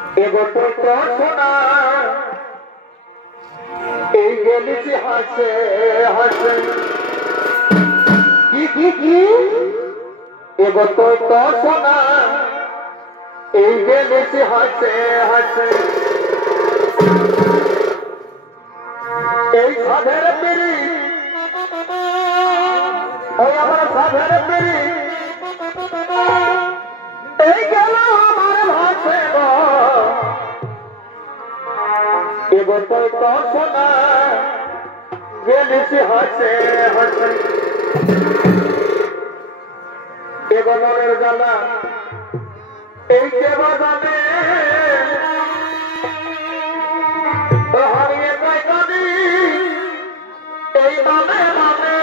এগো তো সোনা এই গেলিছি হাসে হাসে কি এগো তো সোনা এই গেলিছি হাসে হাসে এই সাধের পিড়ি ওই আমার সাধের পিড়ি এই গেল আমার ভাসে এগো তো সোনা গেলিছি হাসে হাসে এগো মনের জ্বালা এই যে বাগানে হারিয়ে যায় গানি এই বামে বামে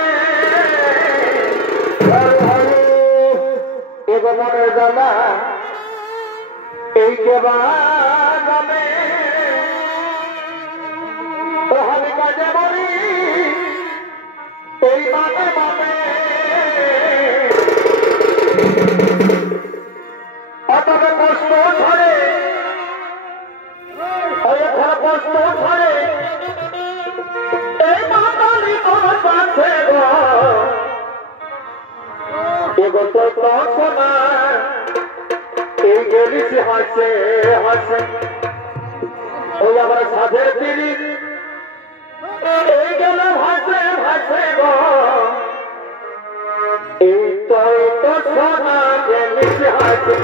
এগো মনের জ্বালা এই যে বাগানে হারি কাজে মরি এই বামে বামে অতবে কষ্ট ধরে কষ্ট ধরে এই মাতালি তোমার কাছে এগো তো সোনা এই গেলিছি হাসে হাসে ওই আবার সাধের পিড়ি এই গেল ভাসে ভাসে গো এই তো সোনা গেলিছি হাসে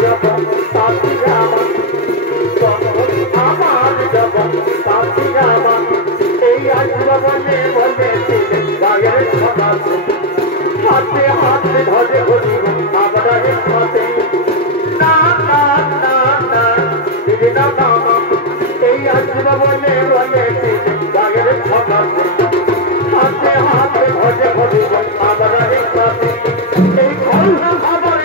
যাব সাথী আমার আমার যাব সাথী আমার এই আসবা বলে বলেছিলে গায়ের কথা হাতে হাতে ধরে ঘুরিব আমরা একসাথে না না না না দিদি না না এই আসবা বলে বলেছিলে গায়ের কথা হাতে হাতে ধরে ঘুরিব আমরা একসাথে এই ঘর আমার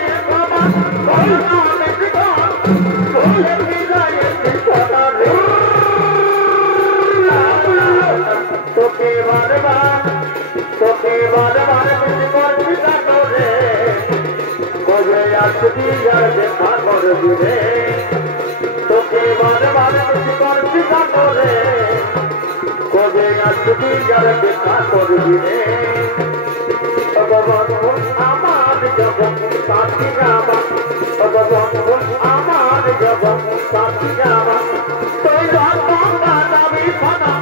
তোকে বারবার করবি রে কবে আসবি আর দেখা করবি রে তোকে বারবার করবি রে কবে আসবি আর দেখা করবি রে আমার জগৎ সাথী আমার আমার জগৎ সাথী আমার তুই দাবি ফানা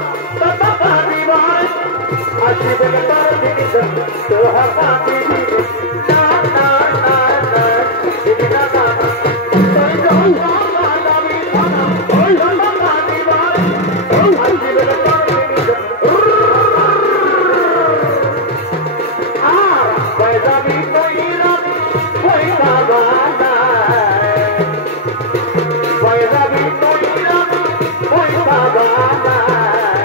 আসিবে তোর দিন তোহার পাতি না না না না দিদি না না তুই দাবি ফানা ওই পাতি আসিবে তোর দিন যাবি তুই রাবি পয়সা বানায় যাবি তুই রাবি পয়সা বানায়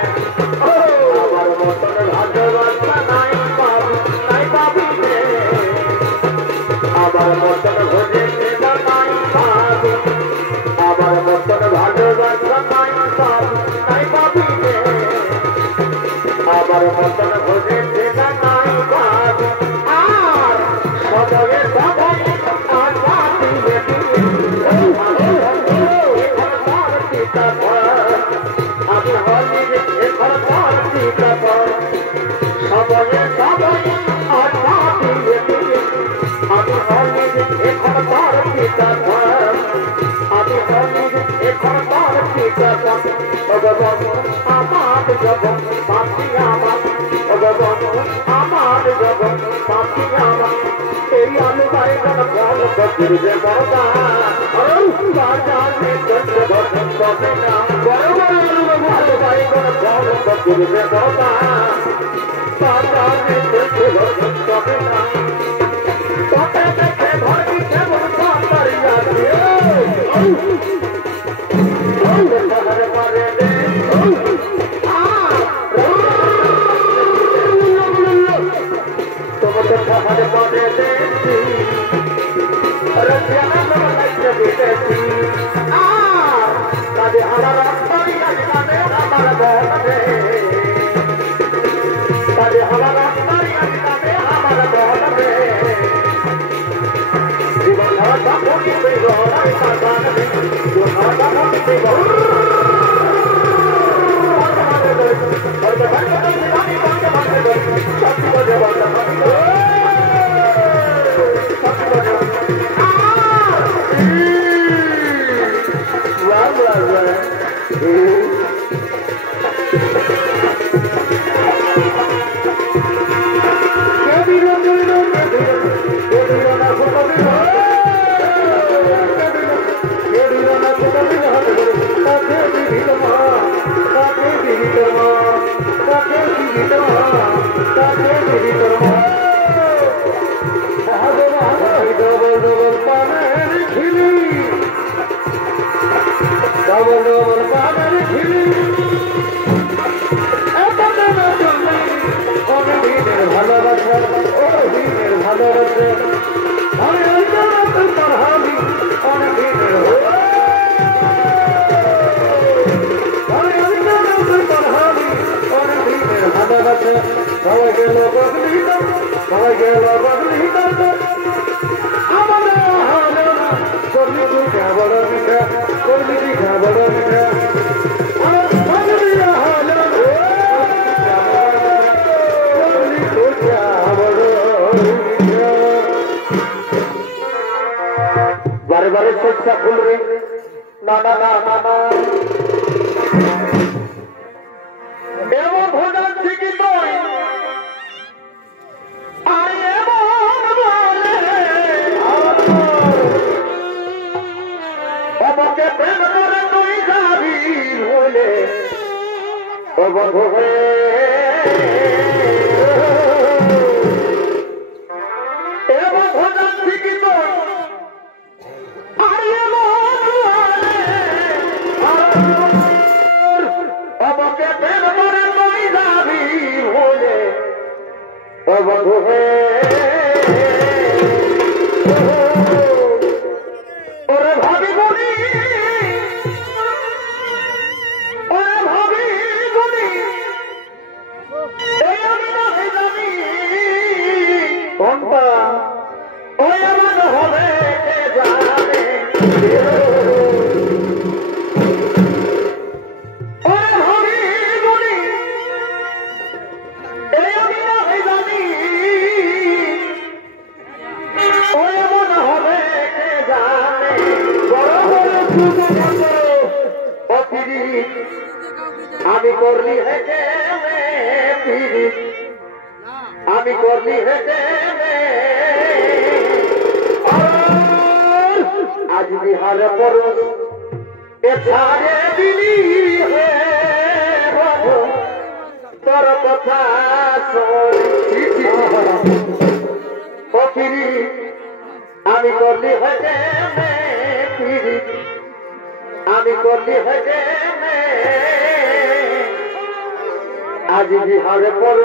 আমার মতন ভালোবাসা নাই পাবি রে আমার মতন ভোজে নাই পাবি আমার মতন ভালোবাসা নাই পাবি রে আমার মতন ভোজে নাই পাবি সবাই সবাই আশাতি আমি হলি এখন পারছি সবাই সবাই আশাতি আমি হলি এখন পারছি আমি হলি এখন পারছি আমার জগৎ সাথী আমার আমার জগৎ সাথী আমার এই আলু বাইগন ফল করবে বড়দা বাজারে করবে না বড় বড় আলু বাইগন ফল করবে বড়দা বাজারে করবে না তোকে দেখে ভরি কেমন কাতারিয়া দিয়ে পারে দে তোমাকে পাহাড়ে পড়ে দেখছি বিদেশি কাজে আমার কাজে আমার বলে কাজে আমার আমার বলে জীবন बारे बारे चेष्टा भूल रे ना ना ना ना ना एवं भोजन ठीक तो आए बोले ओ बंधु है और भाभी गुनी কোনটা ওই আমার হবে কে জানে ওই ভাবি গুনি এই আমি না জানি ওই এমন হবে কে জানে বড় বড় সুযোগ অতিরি আমি করলি হেঁটে পিড়ি আমি করলি হেঁটে आज बिहार पर दिली है तोर कथा पीड़ी आमी करली हेटे पीड़ी आमी करली हेटे आज बिहार पर